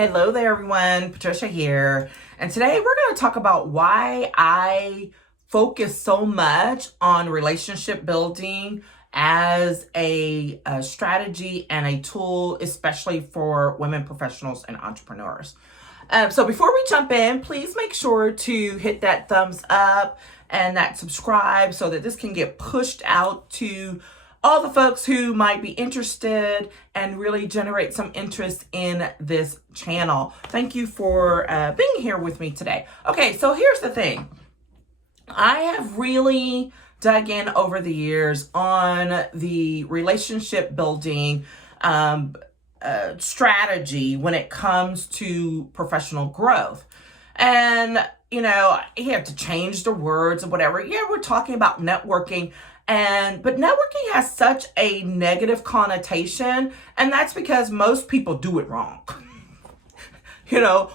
Hello there, everyone. Patricia here. And today we're going to talk about why I focus so much on relationship building as a strategy and a tool, especially for women professionals and entrepreneurs. So before we jump in, please make sure to hit that thumbs up and that subscribe so that this can get pushed out to all the folks who might be interested and really generate some interest in this channel. Thank you for being here with me today. Okay, so here's the thing. I have really dug in over the years on the relationship building strategy when it comes to professional growth. And, you have to change the words or whatever. Yeah, we're talking about networking. But networking has such a negative connotation, and that's because most people do it wrong.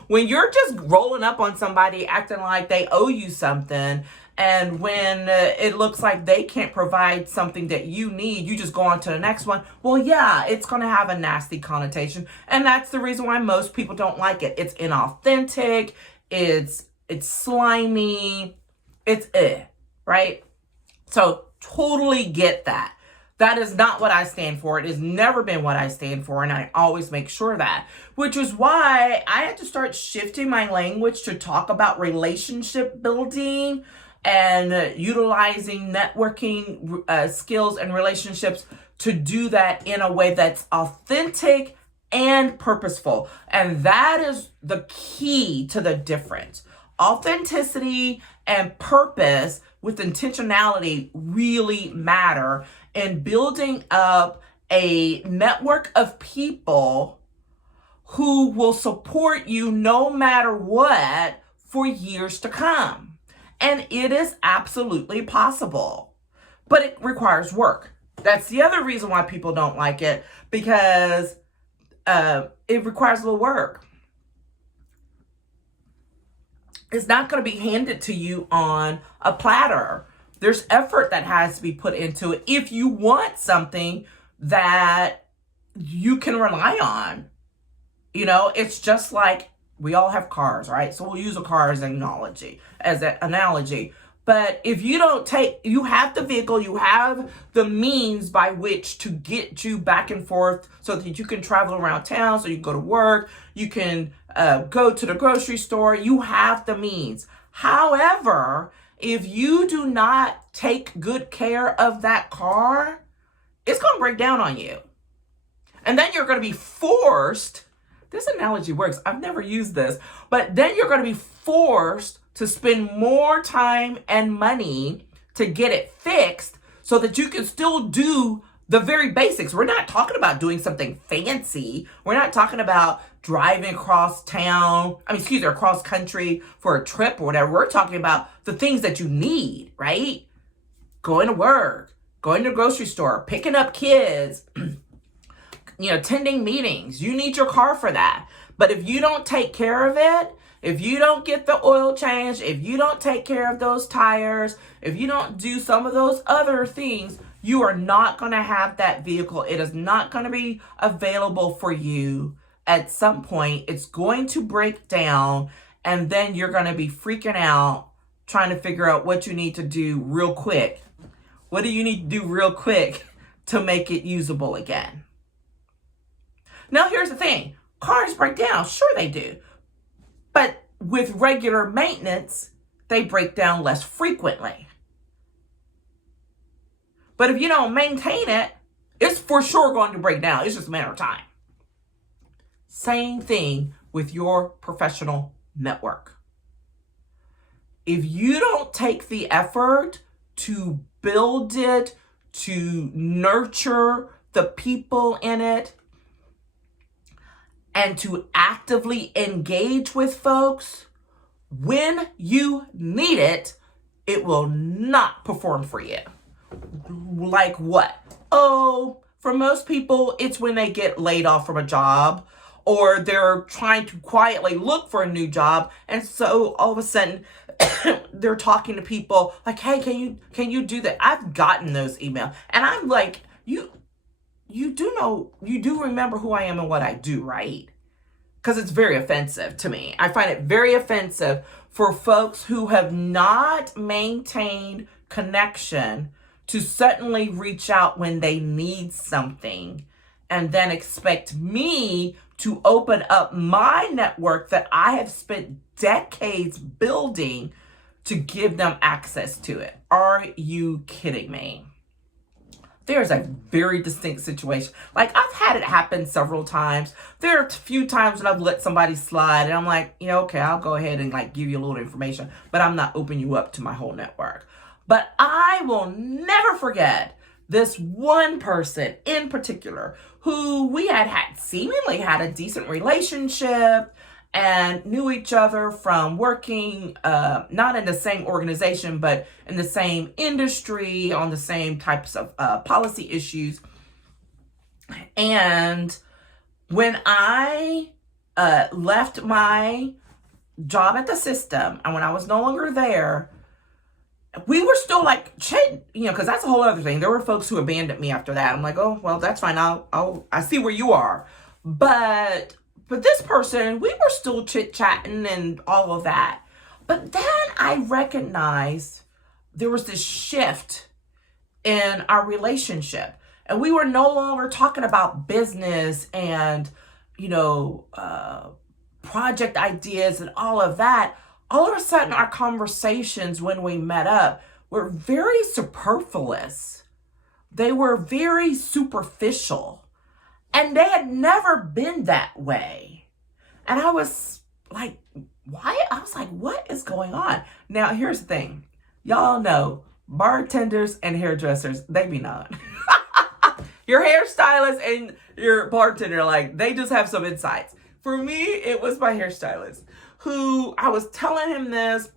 When you're just rolling up on somebody acting like they owe you something, and when it looks like they can't provide something that you need, you just go on to the next one. Well, yeah, it's going to have a nasty connotation, and that's the reason why most people don't like it. It's inauthentic, it's slimy, it's right? So totally get that. That is not what I stand for. It has never been what I stand for, and I always make sure that. Which is why I had to start shifting my language to talk about relationship building and utilizing networking skills and relationships to do that in a way that's authentic and purposeful. And that is the key to the difference. Authenticity and purpose with intentionality really matter in building up a network of people who will support you no matter what for years to come. And it is absolutely possible, but it requires work. That's the other reason why people don't like it, because it requires a little work. It's not going to be handed to you on a platter. There's effort that has to be put into it if you want something that you can rely on. It's just like we all have cars, right? So we'll use a car as an analogy. But if you you have the vehicle, you have the means by which to get you back and forth so that you can travel around town, so you can go to work, you can go to the grocery store, you have the means. However, if you do not take good care of that car, it's going to break down on you. And then you're going to be forced, this analogy works, I've never used this, but then you're going to be forced to spend more time and money to get it fixed so that you can still do the very basics. We're not talking about doing something fancy. We're not talking about driving across across country for a trip or whatever. We're talking about the things that you need, right? Going to work, going to the grocery store, picking up kids, attending meetings. You need your car for that. But if you don't take care of it, if you don't get the oil change, if you don't take care of those tires, if you don't do some of those other things, you are not going to have that vehicle. It is not going to be available for you at some point. It's going to break down, and then you're going to be freaking out trying to figure out what you need to do real quick. What do you need to do real quick to make it usable again? Now, here's the thing. Cars break down. Sure they do. But with regular maintenance, they break down less frequently. But if you don't maintain it, it's for sure going to break down. It's just a matter of time. Same thing with your professional network. If you don't take the effort to build it, to nurture the people in it, and to actively engage with folks, when you need it, it will not perform for you. Like what? Oh, for most people, it's when they get laid off from a job, or they're trying to quietly look for a new job, and so all of a sudden they're talking to people like, hey, can you do that? I've gotten those emails, and I'm like, you do remember who I am and what I do, right? because it's very offensive to me. I find it very offensive for folks who have not maintained connection to suddenly reach out when they need something and then expect me to open up my network that I have spent decades building to give them access to it. Are you kidding me? There's a very distinct situation. Like, I've had it happen several times. There are a few times when I've let somebody slide and I'm like, okay, I'll go ahead and like give you a little information, but I'm not opening you up to my whole network. But I will never forget this one person in particular who we had seemingly had a decent relationship and knew each other from working, not in the same organization, but in the same industry, on the same types of policy issues. And when I left my job at the system, and when I was no longer there, we were still like chatting, because that's a whole other thing. There were folks who abandoned me after that. I'm like, oh, well, that's fine. I see where you are. But this person, we were still chit-chatting and all of that. But then I recognized there was this shift in our relationship. And we were no longer talking about business and, project ideas and all of that. All of a sudden, our conversations when we met up were very superfluous. They were very superficial. And they had never been that way. And I was like, why? I was like, what is going on? Now, here's the thing. Y'all know bartenders and hairdressers, they be known. Your hairstylist and your bartender, like, they just have some insights. For me, it was my hairstylist who I was telling him this,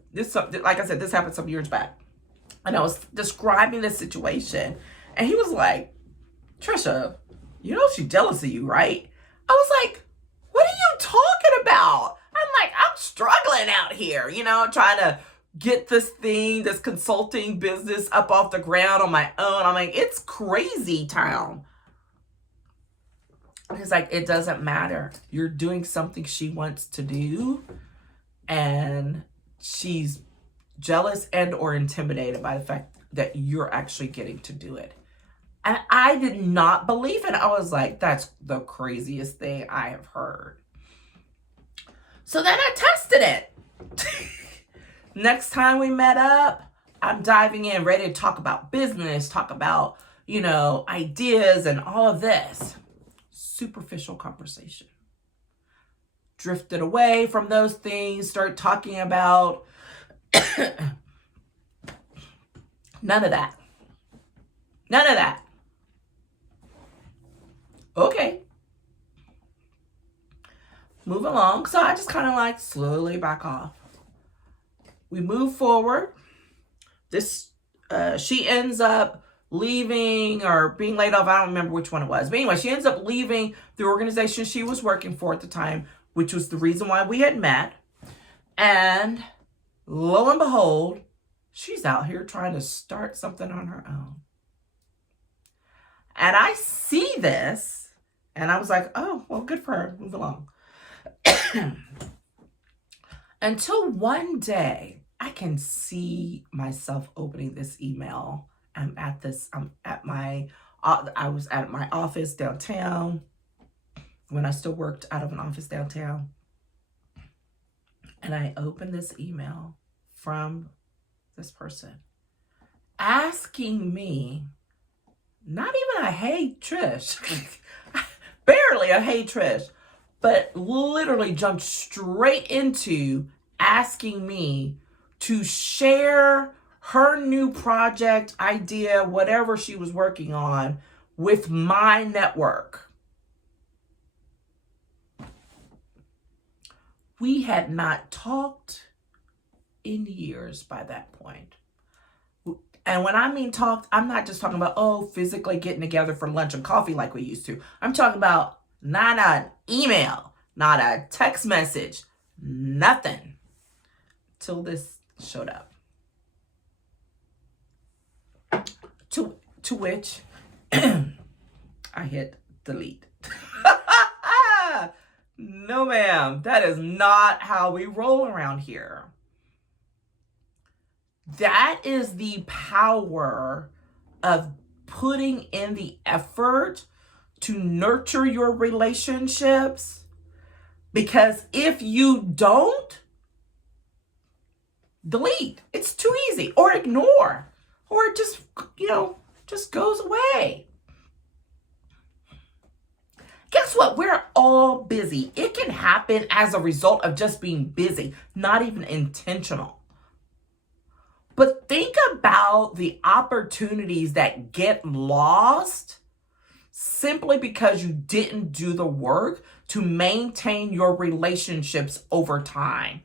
like I said, this happened some years back. And I was describing the situation. And he was like, Trisha, she's jealous of you, right? I was like, what are you talking about? I'm like, I'm struggling out here, trying to get this consulting business up off the ground on my own. I'm like, it's crazy town. He's like, it doesn't matter. You're doing something she wants to do, and she's jealous and or intimidated by the fact that you're actually getting to do it. And I did not believe it. I was like, that's the craziest thing I have heard. So then I tested it. Next time we met up, I'm diving in, ready to talk about business, talk about, ideas and all of this. Superficial conversation. Drifted away from those things, start talking about none of that. None of that. Okay. Move along. So I just kind of like slowly back off. We move forward. She ends up leaving or being laid off. I don't remember which one it was. But anyway, she ends up leaving the organization she was working for at the time, which was the reason why we had met. And lo and behold, she's out here trying to start something on her own. And I see this, and I was like, oh, well, good for her. Move along. Until one day, I can see myself opening this email. I was at my office downtown when I still worked out of an office downtown. And I opened this email from this person asking me, not even a hey Trish, barely a hey Trish, but literally jumped straight into asking me to share her new project, idea, whatever she was working on with my network. We had not talked in years by that point. And when I mean talked, I'm not just talking about, physically getting together for lunch and coffee like we used to. I'm talking about not an email, not a text message, nothing. Till this showed up. To which I hit delete. No, ma'am. That is not how we roll around here. That is the power of putting in the effort to nurture your relationships. Because if you don't, delete. It's too easy. Or ignore. Or it just, just goes away. Guess what? We're all busy. It can happen as a result of just being busy, not even intentional. But think about the opportunities that get lost simply because you didn't do the work to maintain your relationships over time.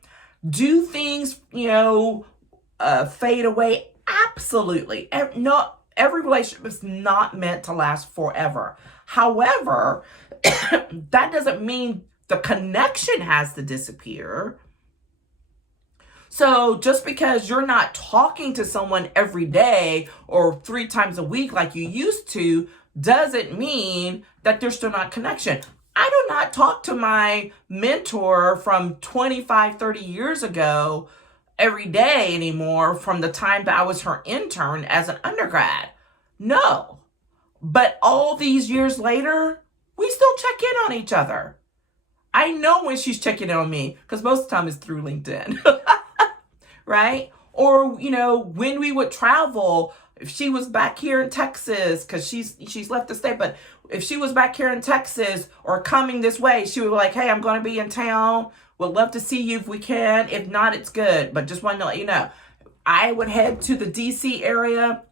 Do things, fade away? Absolutely. Not every relationship is not meant to last forever. However, that doesn't mean the connection has to disappear. So just because you're not talking to someone every day or 3 times a week like you used to, doesn't mean that there's still not connection. I do not talk to my mentor from 25, 30 years ago every day anymore from the time that I was her intern as an undergrad. No. But all these years later, we still check in on each other. I know when she's checking in on me because most of the time it's through LinkedIn. Right? Or, when we would travel, if she was back here in Texas, because she's left the state, but if she was back here in Texas or coming this way, she would be like, hey, I'm going to be in town. Would love to see you if we can. If not, it's good. But just wanted to let you know. I would head to the DC area.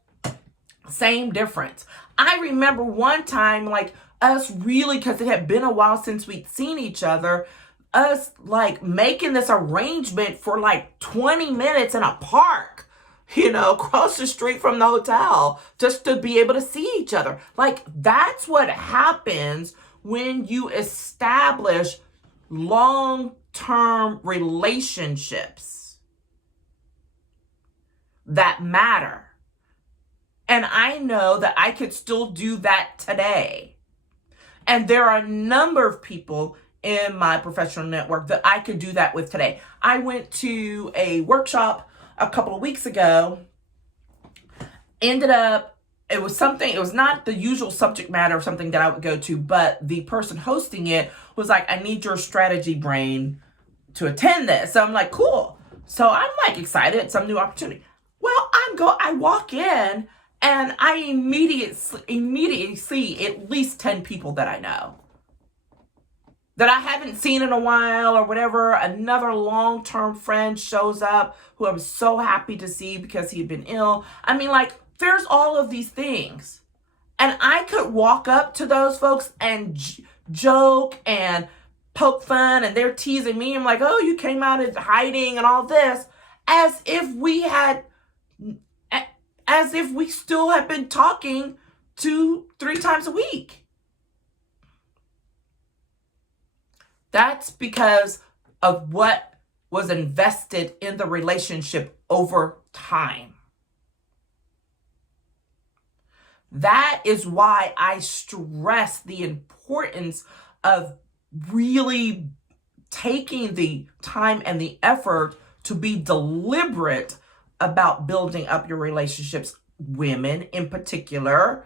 Same difference. I remember one time, like, us really, because it had been a while since we'd seen each other, us like making this arrangement for like 20 minutes in a park, across the street from the hotel, just to be able to see each other. Like, that's what happens when you establish long-term relationships that matter. And I know that I could still do that today. And there are a number of people in my professional network that I could do that with today. I went to a workshop a couple of weeks ago. It was not the usual subject matter of something that I would go to, but the person hosting it was like, I need your strategy brain to attend this. So I'm like, cool. So I'm like excited, some new opportunity. Well, I walk in and I immediately see at least 10 people that I know, that I haven't seen in a while or whatever. Another long-term friend shows up who I'm so happy to see because he had been ill. I mean, like, there's all of these things. And I could walk up to those folks and joke and poke fun, and they're teasing me. I'm like, oh, you came out of hiding and all this, as if we still had been talking 2-3 times a week. That's because of what was invested in the relationship over time. That is why I stress the importance of really taking the time and the effort to be deliberate about building up your relationships, women in particular,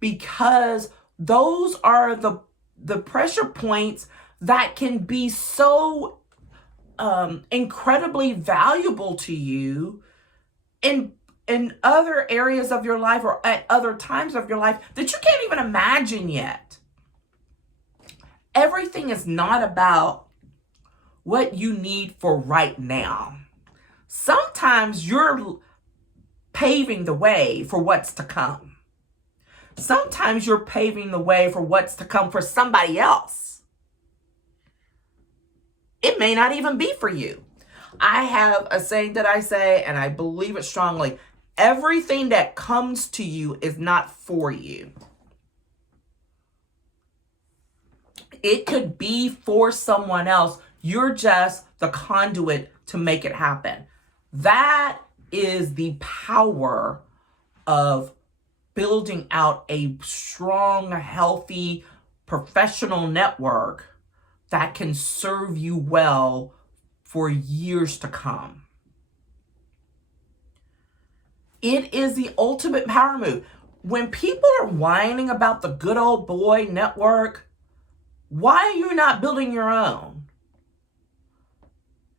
because those are the pressure points that can be so incredibly valuable to you in other areas of your life or at other times of your life that you can't even imagine yet. Everything is not about what you need for right now. Sometimes you're paving the way for what's to come. Sometimes you're paving the way for what's to come for somebody else. It may not even be for you. I have a saying that I say, and I believe it strongly. Everything that comes to you is not for you. It could be for someone else. You're just the conduit to make it happen. That is the power of building out a strong, healthy, professional network that can serve you well for years to come. It is the ultimate power move. When people are whining about the good old boy network, why are you not building your own?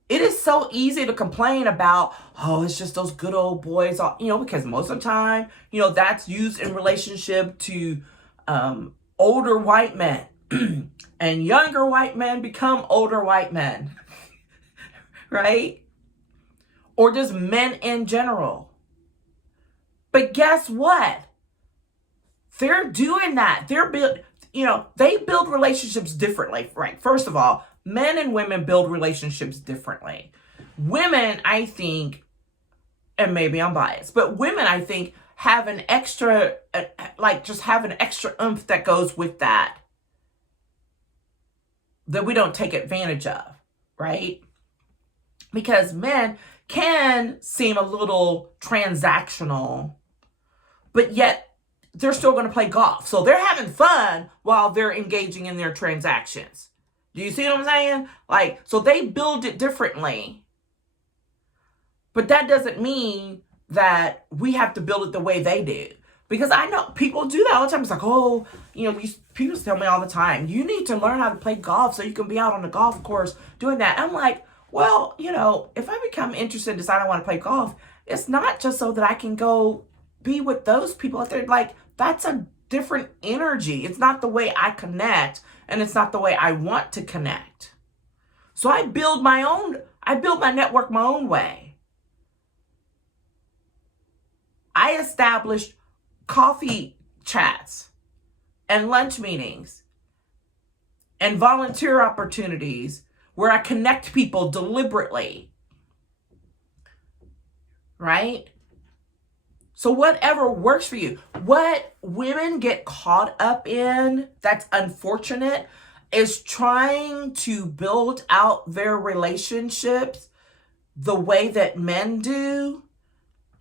It is so easy to complain about, oh, it's just those good old boys, because most of the time, that's used in relationship to older white men. And younger white men become older white men, right? Or just men in general. But guess what? They're doing that. They build relationships differently, right? First of all, men and women build relationships differently. Women, I think, and maybe I'm biased, but women, I think, have an extra, just have an extra oomph that goes with that we don't take advantage of, right? Because men can seem a little transactional, but yet they're still going to play golf. So they're having fun while they're engaging in their transactions. Do you see what I'm saying? So they build it differently. But that doesn't mean that we have to build it the way they do. Because I know people do that all the time. It's like, oh, these people tell me all the time, you need to learn how to play golf so you can be out on the golf course doing that. I'm like, well, if I become interested and decide I want to play golf, it's not just so that I can go be with those people out there. That's a different energy. It's not the way I connect, and it's not the way I want to connect. So I build my network my own way. I established coffee chats and lunch meetings and volunteer opportunities where I connect people deliberately, right? So whatever works for you. What women get caught up in that's unfortunate is trying to build out their relationships the way that men do,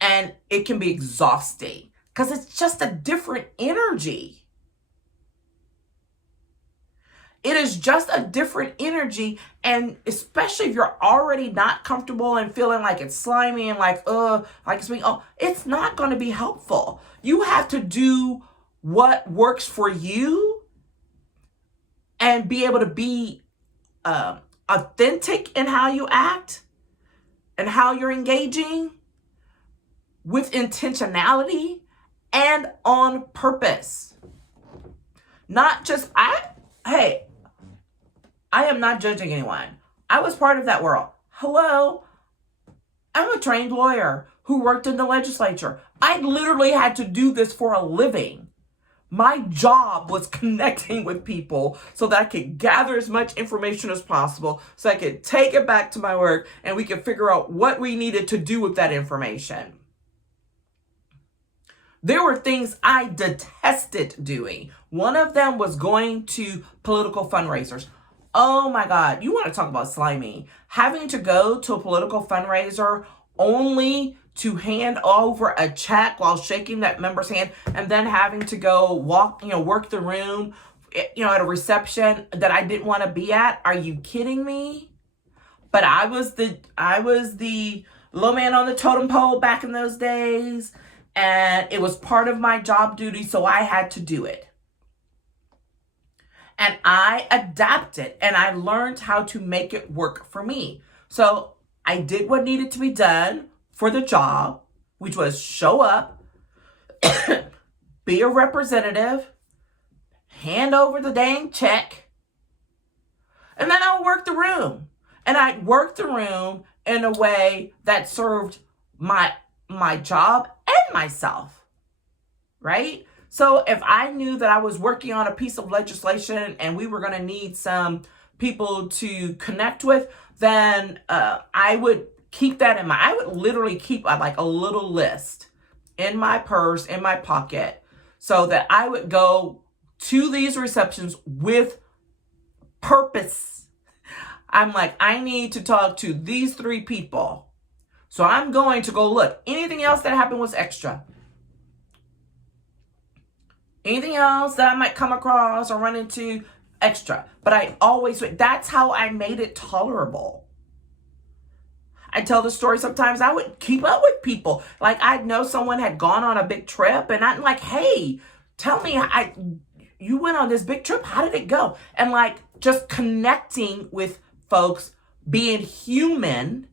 and it can be exhausting because it's just a different energy. It is just a different energy, and especially if you're already not comfortable and feeling like it's slimy and it's not going to be helpful. You have to do what works for you and be able to be authentic in how you act and how you're engaging with intentionality and on purpose. Not just, I am not judging anyone. I was part of that world. Hello? I'm a trained lawyer who worked in the legislature. I literally had to do this for a living. My job was connecting with people so that I could gather as much information as possible so I could take it back to my work and we could figure out what we needed to do with that information. There were things I detested doing. One of them was going to political fundraisers. Oh my God, you want to talk about slimy. Having to go to a political fundraiser only to hand over a check while shaking that member's hand and then having to go work the room, at a reception that I didn't want to be at. Are you kidding me? But I was the low man on the totem pole back in those days, and it was part of my job duty, so I had to do it. And I adapted and I learned how to make it work for me. So I did what needed to be done for the job, which was show up, be a representative, hand over the dang check, and then I'll work the room. And I worked the room in a way that served my job and myself, right? So if I knew that I was working on a piece of legislation and we were going to need some people to connect with, then I would keep that in mind. I would literally keep a little list in my purse, in my pocket, so that I would go to these receptions with purpose. I'm like, I need to talk to these 3 people. So I'm going to go look. Anything else that happened was extra. Anything else that I might come across or run into, extra. But I always, that's how I made it tolerable. I tell the story sometimes I would keep up with people. Like I'd know someone had gone on a big trip and I'm like, hey, tell me, you went on this big trip. How did it go? And like just connecting with folks, being human,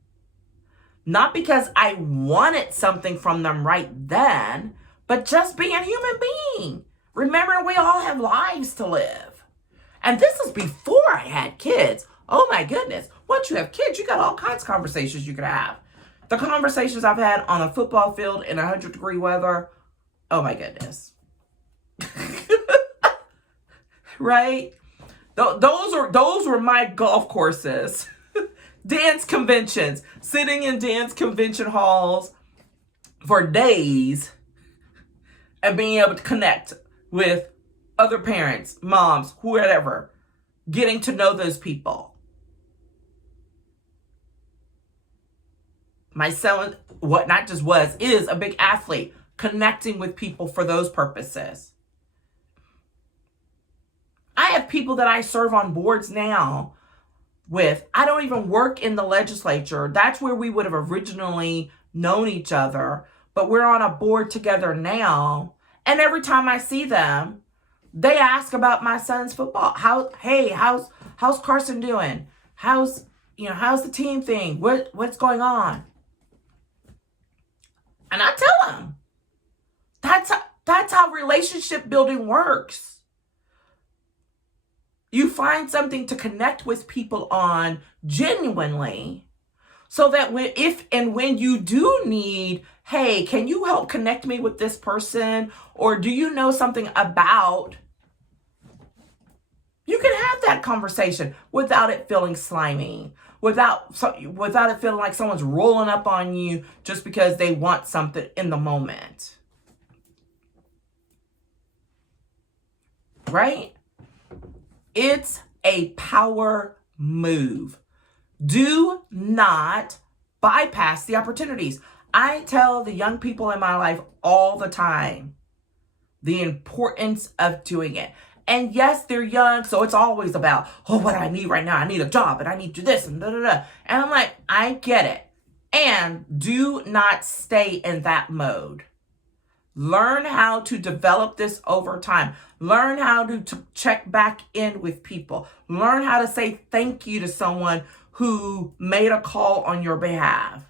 not because I wanted something from them right then, but just being a human being. Remember, we all have lives to live. And this is before I had kids. Oh my goodness. Once you have kids, you got all kinds of conversations you could have. The conversations I've had on a football field in 100-degree weather, oh my goodness. Right? Those were my golf courses. Dance conventions. Sitting in dance convention halls for days and being able to connect with other parents, moms, whoever. Getting to know those people. My son, is a big athlete, connecting with people for those purposes. I have people that I serve on boards now with. I don't even work in the legislature. That's where we would have originally known each other, but we're on a board together now. And every time I see them, they ask about my son's football. How's Carson doing? How's the team thing? What's going on? And I tell them, that's how relationship building works. You find something to connect with people on genuinely, so that when you do need, hey, can you help connect me with this person? Or do you know something about, you can have that conversation without it feeling slimy, without it feeling like someone's rolling up on you just because they want something in the moment. Right? It's a power move. Do not bypass the opportunities. I tell the young people in my life all the time the importance of doing it. And yes, they're young, so it's always about, oh, what do I need right now? I need a job and I need to do this and da-da-da. And I'm like, I get it. And do not stay in that mode. Learn how to develop this over time. Learn how to check back in with people. Learn how to say thank you to someone who made a call on your behalf.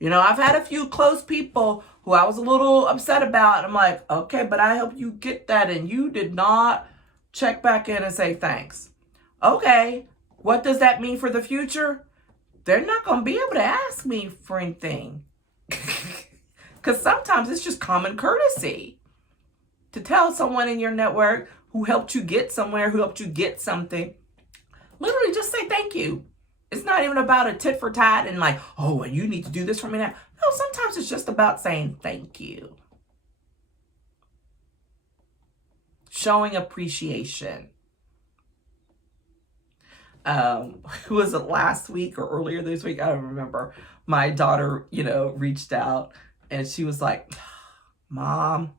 I've had a few close people who I was a little upset about. I'm like, okay, but I helped you get that and you did not check back in and say thanks. Okay, what does that mean for the future? They're not going to be able to ask me for anything. Because sometimes it's just common courtesy to tell someone in your network who helped you get somewhere, who helped you get something, literally just say thank you. It's not even about a tit for tat and like, oh, well, you need to do this for me now. No, sometimes it's just about saying thank you. Showing appreciation. Was it last week or earlier this week? I don't remember. My daughter, reached out and she was like, Mom,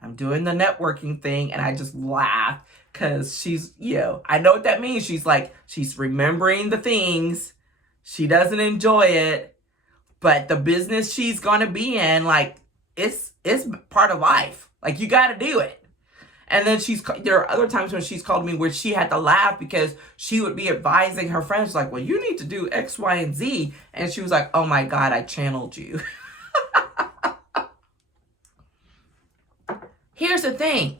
I'm doing the networking thing. And I just laughed because she's, I know what that means. She's like, she's remembering the things. She doesn't enjoy it, but the business she's going to be in, like, it's part of life. Like, you got to do it. And then there are other times when she's called me where she had to laugh because she would be advising her friends like, well, you need to do X, Y, and Z. And she was like, oh my God, I channeled you. Here's the thing.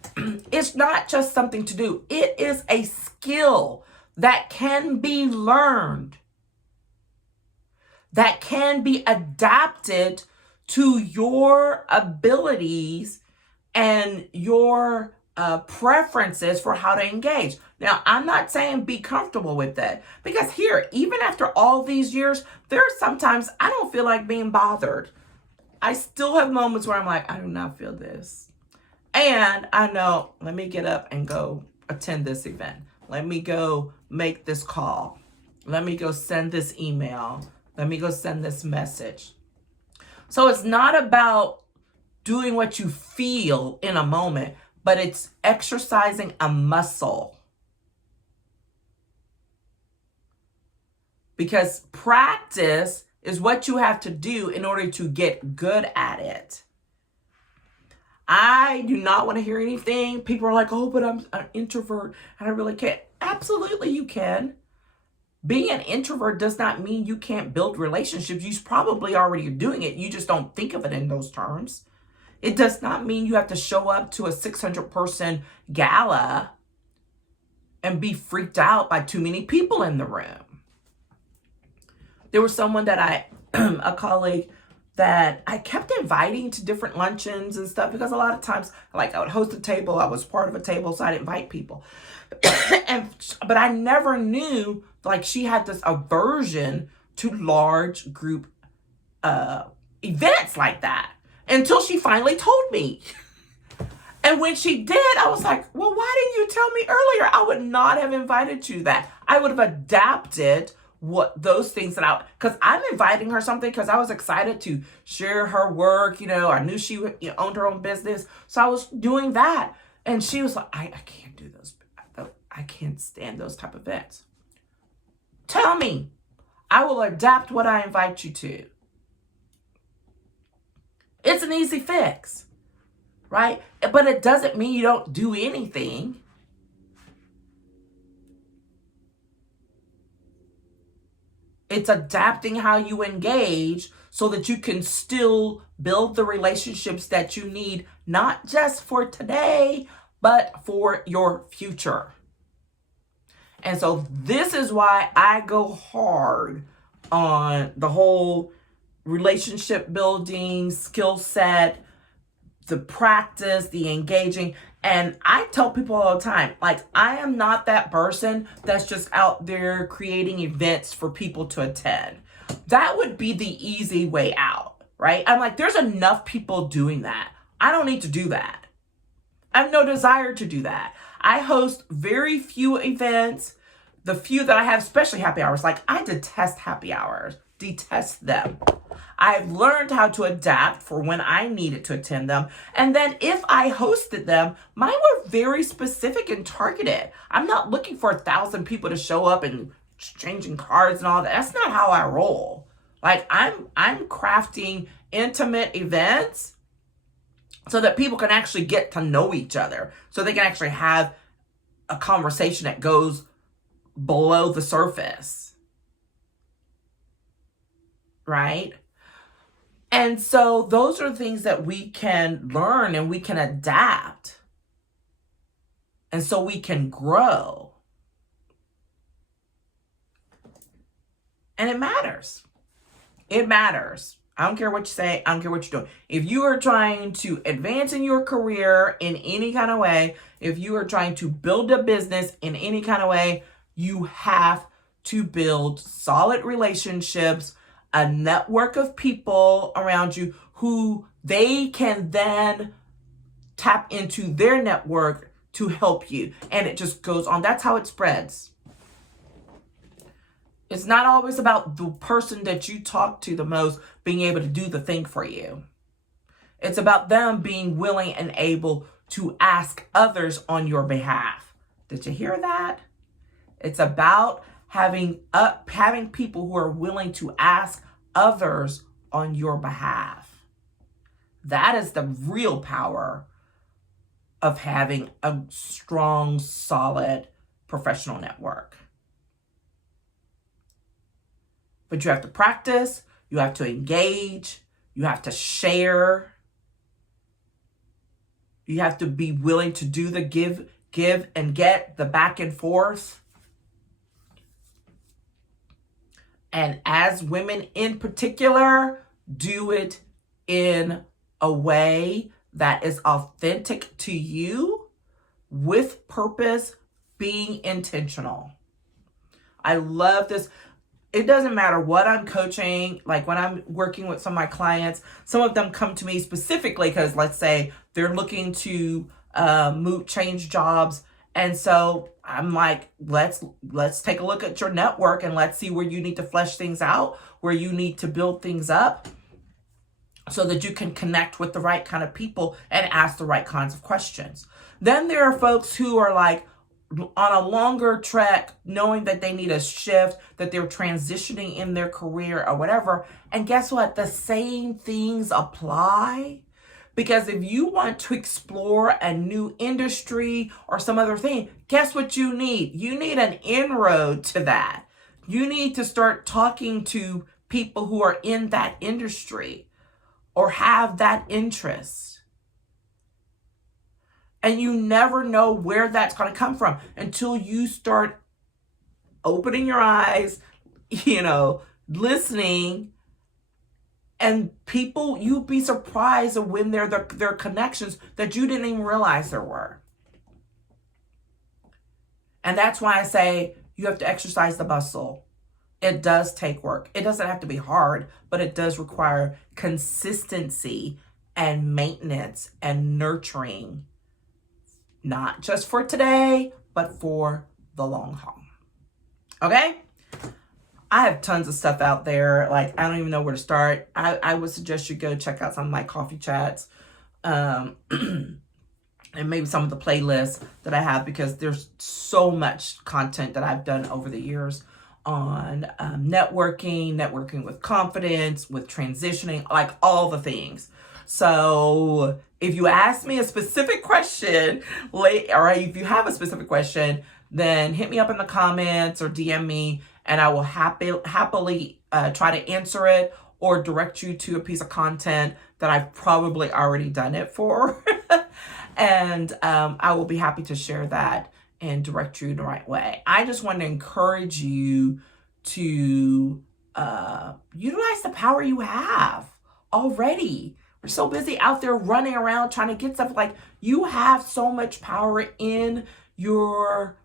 It's not just something to do. It is a skill that can be learned, that can be adapted to your abilities and your preferences for how to engage. Now, I'm not saying be comfortable with that, because here, even after all these years, there are sometimes I don't feel like being bothered. I still have moments where I'm like, I do not feel this. And I know, let me get up and go attend this event. Let me go make this call. Let me go send this email. Let me go send this message. So it's not about doing what you feel in a moment, but it's exercising a muscle. because practice is what you have to do in order to get good at it. I do not want to hear anything. People are like, oh, but I'm an introvert and I really can't. Absolutely, you can. Being an introvert does not mean you can't build relationships. You probably already are doing it. You just don't think of it in those terms. It does not mean you have to show up to a 600-person gala and be freaked out by too many people in the room. There was someone that a colleague that I kept inviting to different luncheons and stuff, because a lot of times, like, I would host a table, I was part of a table, so I'd invite people. But I never knew, like, she had this aversion to large group events like that until she finally told me. And when she did, I was like, well, why didn't you tell me earlier? I would not have invited you to that. I would have adapted those things because I'm inviting her something because I was excited to share her work. I knew she owned her own business. So I was doing that. And she was like, I can't do those. I can't stand those type of events. Tell me. I will adapt what I invite you to. It's an easy fix, right? But it doesn't mean you don't do anything. It's adapting how you engage so that you can still build the relationships that you need, not just for today, but for your future. And so this is why I go hard on the whole relationship building, skill set, the practice, the engaging. And I tell people all the time, like, I am not that person that's just out there creating events for people to attend. That would be the easy way out, right? I'm like, there's enough people doing that. I don't need to do that. I have no desire to do that. I host very few events. The few that I have, especially happy hours, like, I detest happy hours, detest them. I've learned how to adapt for when I needed to attend them. And then if I hosted them, mine were very specific and targeted. I'm not looking for 1,000 people to show up and exchanging cards and all that. That's not how I roll. Like, I'm crafting intimate events so that people can actually get to know each other, so they can actually have a conversation that goes below the surface, right? And so those are things that we can learn and we can adapt. And so we can grow. And it matters. It matters. I don't care what you say. I don't care what you're doing. If you are trying to advance in your career in any kind of way, if you are trying to build a business in any kind of way, you have to build solid relationships, a network of people around you who they can then tap into their network to help you. And it just goes on. That's how it spreads. It's not always about the person that you talk to the most being able to do the thing for you. It's about them being willing and able to ask others on your behalf. Did you hear that? It's about having people who are willing to ask others on your behalf. That is the real power of having a strong, solid professional network. But you have to practice, you have to engage, you have to share. You have to be willing to do the give and get, the back and forth. And as women in particular, do it in a way that is authentic to you, with purpose, being intentional. I love this. It doesn't matter what I'm coaching. Like, when I'm working with some of my clients, some of them come to me specifically because, let's say, they're looking to change jobs. And so I'm like, let's take a look at your network and let's see where you need to flesh things out, where you need to build things up so that you can connect with the right kind of people and ask the right kinds of questions. Then there are folks who are like, on a longer trek, knowing that they need a shift, that they're transitioning in their career or whatever. And guess what? The same things apply. Because if you want to explore a new industry or some other thing, guess what you need? You need an inroad to that. You need to start talking to people who are in that industry or have that interest. And you never know where that's going to come from until you start opening your eyes, listening. And people, you'd be surprised of when there are connections that you didn't even realize there were. And that's why I say you have to exercise the muscle. It does take work. It doesn't have to be hard, but it does require consistency and maintenance and nurturing. Not just for today, but for the long haul. Okay? I have tons of stuff out there. Like, I don't even know where to start. I would suggest you go check out some of my coffee chats. And maybe some of the playlists that I have, because there's so much content that I've done over the years on networking with confidence, with transitioning, like all the things. So if you ask me a specific question, or if you have a specific question, then hit me up in the comments or DM me, and I will happily try to answer it or direct you to a piece of content that I've probably already done it for. And I will be happy to share that and direct you the right way. I just want to encourage you to utilize the power you have already. We're so busy out there running around trying to get stuff. Like, you have so much power in your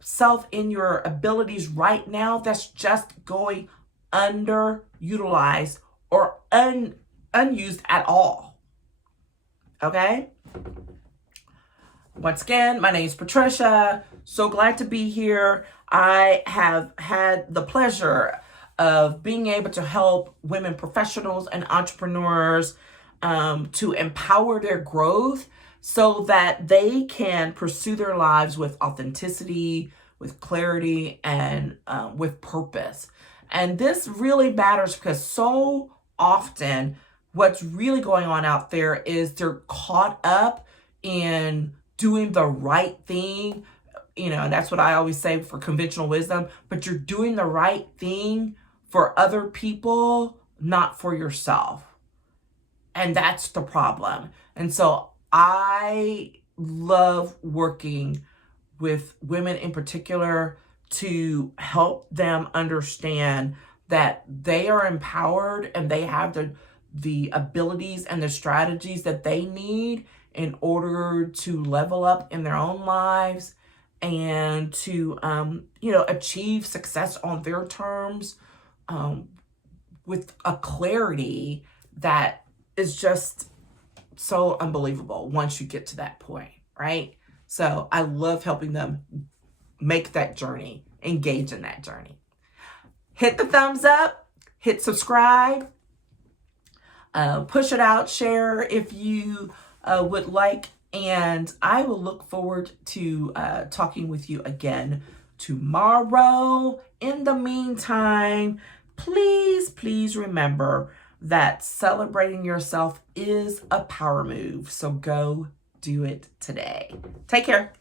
self, in your abilities right now, that's just going underutilized or unused at all. Okay? Once again, my name is Patricia. So glad to be here. I have had the pleasure of being able to help women professionals and entrepreneurs to empower their growth so that they can pursue their lives with authenticity, with clarity, and with purpose. And this really matters because so often what's really going on out there is they're caught up in doing the right thing. And that's what I always say for conventional wisdom, but you're doing the right thing for other people, not for yourself. And that's the problem. And so I love working with women in particular to help them understand that they are empowered and they have the abilities and the strategies that they need in order to level up in their own lives and to, achieve success on their terms with a clarity that is just so unbelievable once you get to that point, right? So I love helping them make that journey, engage in that journey. Hit the thumbs up, hit subscribe, push it out, share if you would like, and I will look forward to talking with you again tomorrow. In the meantime, please remember that celebrating yourself is a power move. So go do it today. Take care.